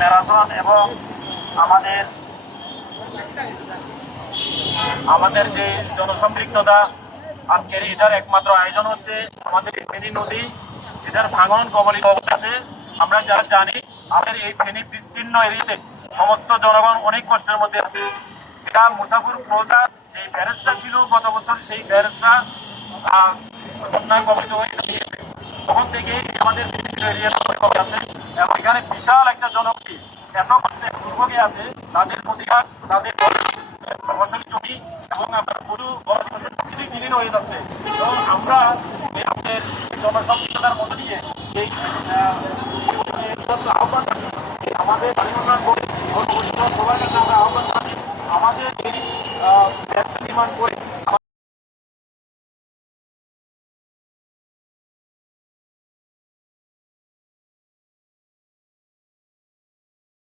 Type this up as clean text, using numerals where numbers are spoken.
Marathon এবং আমাদের আমাদের যে জনসম্পৃক্ততা, আজকের এটার একমাত্র আয়োজন হচ্ছে আমাদের ফেনী নদী, এটার ভাঙন কবলিত আছে। আমরা যারা জানি আমাদের এই ফেনী বিস্তীর্ণ এরিয়াতে সমস্ত জনগণ অনেক কষ্টের মধ্যে আছে। এটা মুসাফর প্রজা যে ব্যারেজটা ছিল গত বছর, সেই ব্যারেজটা বন্যায় কবলিত হয়ে গিয়েছে। তখন থেকে আমাদের বিভিন্ন এরিয়া আছে এবং এখানে বিশাল একটা জনগোষ্ঠী এত কষ্টে দুর্ভোগে আছে। তাদের প্রতিবাদ, তাদের ফসলি জমি এবং আপনার গরু সবকিছু বিলীন হয়ে যাচ্ছে। তো আমরা আমাদের জনসংখ্যার মধ্যে দিয়ে এই আহ্বান আমাদের সবার কাছে আমরা আহ্বান জানি, আমাদের এই নির্মাণ করে